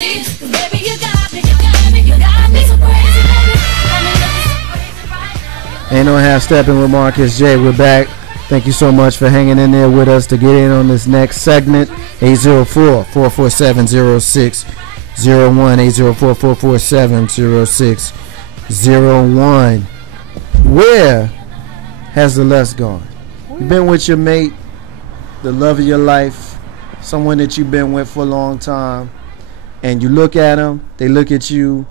Baby, you got me, you got me, you got me so crazy, baby. Got me looking so crazy right now. Ain't no half stepping with Marcus J. We're back. Thank you so much for hanging in there with us to get in on this next segment. 804-447-0601. 804-447-0601. Where has the lust gone? You've been with your mate, the love of your life, someone that you've been with for a long time, and you look at them, they look at you,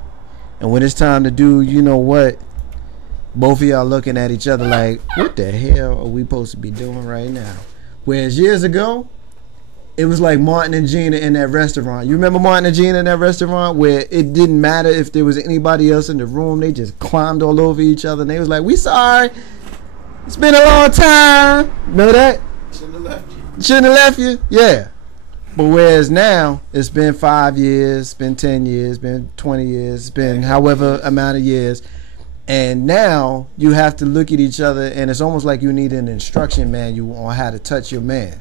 and when it's time to do, you know what, both of y'all looking at each other like, what the hell are we supposed to be doing right now? Whereas years ago, it was like Martin and Gina in that restaurant. You remember Martin and Gina in that restaurant where it didn't matter if there was anybody else in the room, they just climbed all over each other, and they was like, we sorry, it's been a long time. Remember that? Shouldn't have left you. Shouldn't have left you? Yeah. But whereas now, it's been 5 years, it's been 10 years, it's been 20 years, it's been however amount of years. And now you have to look at each other, and it's almost like you need an instruction manual on how to touch your man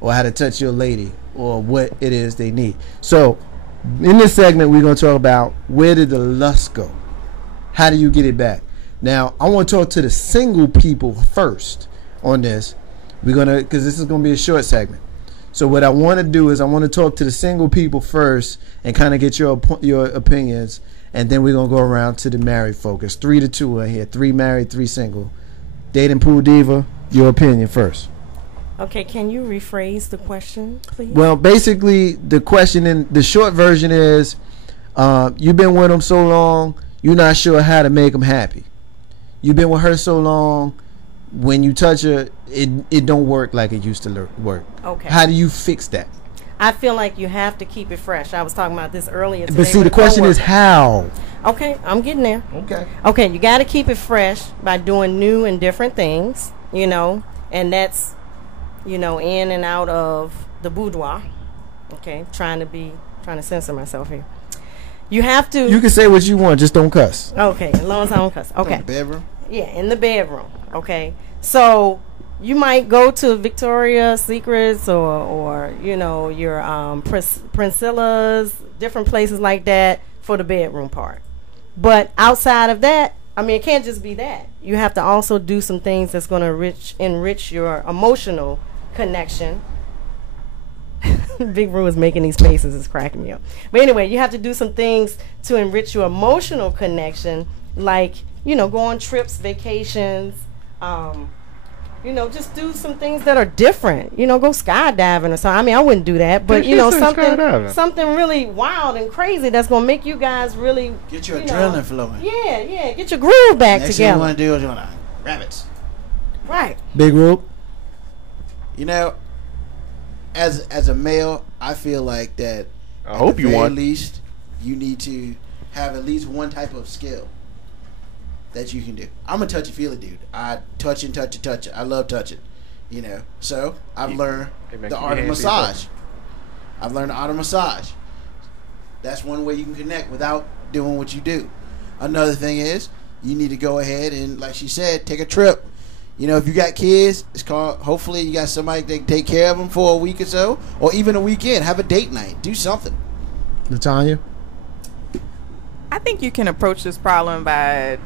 or how to touch your lady or what it is they need. So in this segment, we're going to talk about where did the lust go? How do you get it back? Now, I want to talk to the single people first on this. We're going to, because this is going to be a short segment. So what I want to do is I want to talk to the single people first and kind of get your opinions, and then we're going to go around to the married focus. 3-2 in here. 3 married, 3 single. Dating pool diva, your opinion first. Okay, can you rephrase the question, please? Well, basically, the question in the short version is, you've been with them so long, you're not sure how to make them happy. You've been with her so long, when you touch her, it don't work like it used to work. Okay. How do you fix that? I feel like you have to keep it fresh. I was talking about this earlier today. But see, the question is how. Okay, I'm getting there. Okay. Okay, you got to keep it fresh by doing new and different things, you know, and that's, you know, in and out of the boudoir. Okay, trying to censor myself here. You have to. You can say what you want, just don't cuss. Okay, as long as I don't cuss. Okay. In the bedroom? Yeah, in the bedroom. Okay. So you might go to Victoria's Secrets or you know, your Priscilla's, different places like that for the bedroom part. But outside of that, I mean, it can't just be that. You have to also do some things that's going to enrich your emotional connection. Big Roo is making these faces, it's cracking me up. But anyway, you have to do some things to enrich your emotional connection, like, you know, go on trips, vacations, you know, just do some things that are different. You know, go skydiving or something. I mean, I wouldn't do that, but you know, something really wild and crazy that's gonna make you guys really get your adrenaline flowing. Yeah, get your groove back Next together. thing you want to do is you want to rabbits. Right. Big Roop. You know, as a male, I feel like that. I hope you want. At least you need to have at least one type of skill that you can do. I'm a touchy-feely dude. I touch it. I love touching, you know. So I've learned the art of massage. That's one way you can connect without doing what you do. Another thing is you need to go ahead and, like she said, take a trip. You know, if you got kids, it's called. Hopefully, you got somebody that can take care of them for a week or so, or even a weekend. Have a date night. Do something. Latanya? I think you can approach this problem by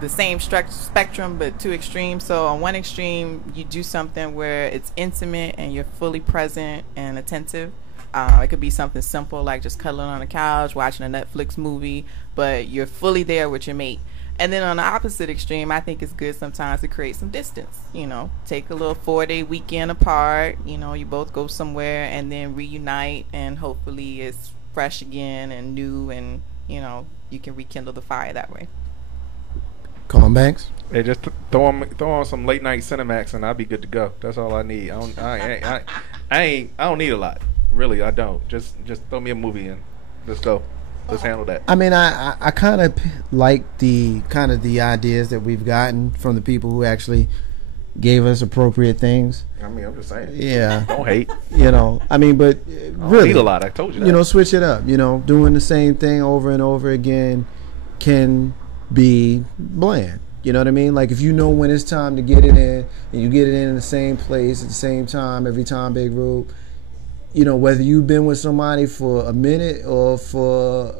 the same spectrum, but 2 extremes. So on one extreme, you do something where it's intimate and you're fully present and attentive. It could be something simple like just cuddling on the couch, watching a Netflix movie, but you're fully there with your mate. And then on the opposite extreme, I think it's good sometimes to create some distance. You know, take a little 4-day weekend apart. You know, you both go somewhere and then reunite, and hopefully it's fresh again and new, and you know, you can rekindle the fire that way. Colin Banks? Hey, just throw on some late night Cinemax and I'll be good to go. That's all I need. I don't need a lot. Really, I don't. Just throw me a movie in. Let's go. Let's handle that. I mean, I kind of like the ideas that we've gotten from the people who actually gave us appropriate things. I mean, I'm just saying. Yeah. Don't hate. You know, I mean, but I don't really, need a lot. I told you that. You know, switch it up. You know, doing the same thing over and over again can be bland. You know what I mean? Like, if you know when it's time to get it in, and you get it in the same place at the same time every time, Big Rube, you know, whether you've been with somebody for a minute or for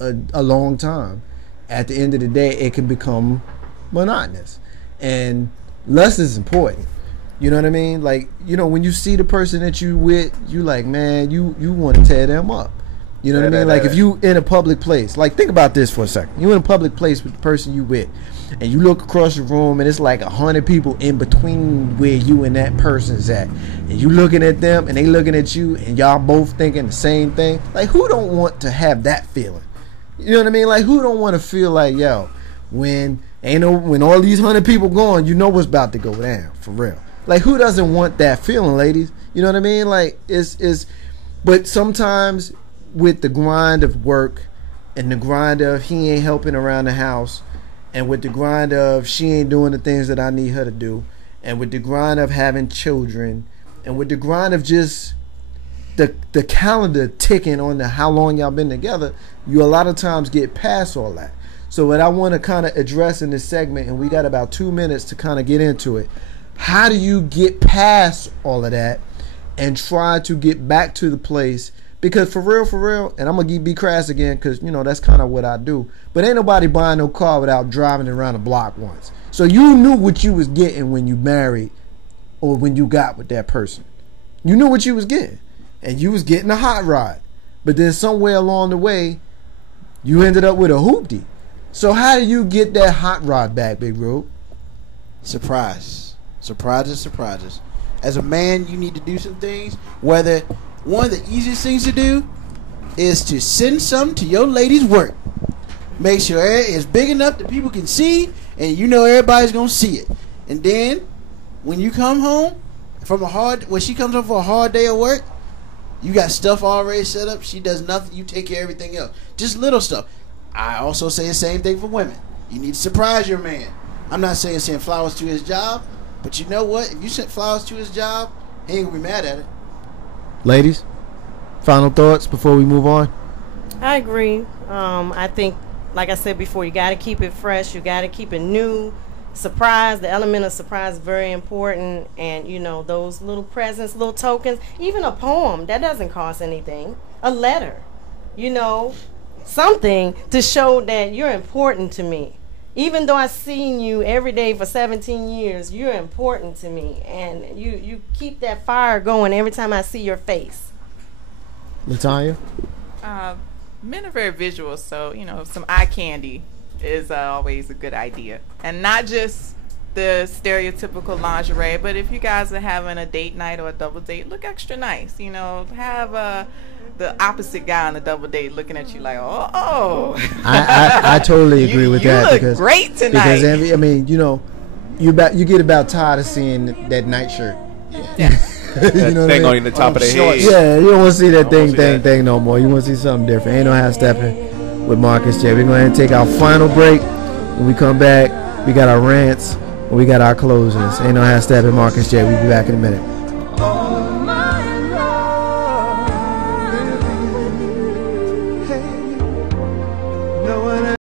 a long time, at the end of the day, it can become monotonous. And lust is important. You know what I mean? Like, you know, when you see the person that you with, you like, man, you want to tear them up. You know what I mean? Like, if you in a public place, like, think about this for a second. You in a public place with the person you with, and you look across the room, and it's like 100 people in between where you and that person's at, and you looking at them, and they looking at you, and y'all both thinking the same thing. Like, who don't want to have that feeling? You know what I mean? Like, who don't want to feel like, yo, when all these 100 people gone, you know what's about to go down, for real. Like, who doesn't want that feeling, ladies? You know what I mean? Like, but sometimes with the grind of work and the grind of he ain't helping around the house, and with the grind of she ain't doing the things that I need her to do, and with the grind of having children, and with the grind of just the calendar ticking on the how long y'all been together, you a lot of times get past all that. So what I want to kind of address in this segment, and we got about 2 minutes to kind of get into it, how do you get past all of that and try to get back to the place? Because for real, and I'm going to be crass again because, you know, that's kind of what I do. But ain't nobody buying no car without driving it around the block once. So you knew what you was getting when you married or when you got with that person. You knew what you was getting. And you was getting a hot rod. But then somewhere along the way, you ended up with a hoopty. So how do you get that hot rod back, Big Rube? Surprises. As a man, you need to do some things. Whether one of the easiest things to do is to send some to your lady's work. Make sure it's big enough that people can see, and you know everybody's gonna see it. And then when you come home when she comes home for a hard day of work, you got stuff already set up. She does nothing. You take care of everything else. Just little stuff. I also say the same thing for women. You need to surprise your man. I'm not saying send flowers to his job, but you know what? If you sent flowers to his job, he ain't gonna be mad at it. Ladies, final thoughts before we move on? I agree. I think, like I said before, you got to keep it fresh. You got to keep it new. Surprise, the element of surprise is very important. And, you know, those little presents, little tokens, even a poem, that doesn't cost anything. A letter, you know, something to show that you're important to me. Even though I've seen you every day for 17 years, you're important to me. And you keep that fire going every time I see your face. Latanya? Men are very visual, so, you know, some eye candy is always a good idea. And not just the stereotypical lingerie, but if you guys are having a date night or a double date, look extra nice. You know, have the opposite guy on the double date looking at you like, oh. I totally agree with that. You look because, great tonight. Because, I mean, you know, you get about tired of seeing that nightshirt. Yeah. You know thing what I mean? on the top of the Shorts. head. Yeah, you don't want to see that Don't wanna see thing no more. You want to see something different. Ain't no half stepping with Marcus J. We're going to take our final break. When we come back, we got our rants and we got our closings. Ain't no half stepping, Marcus J. We'll be back in a minute.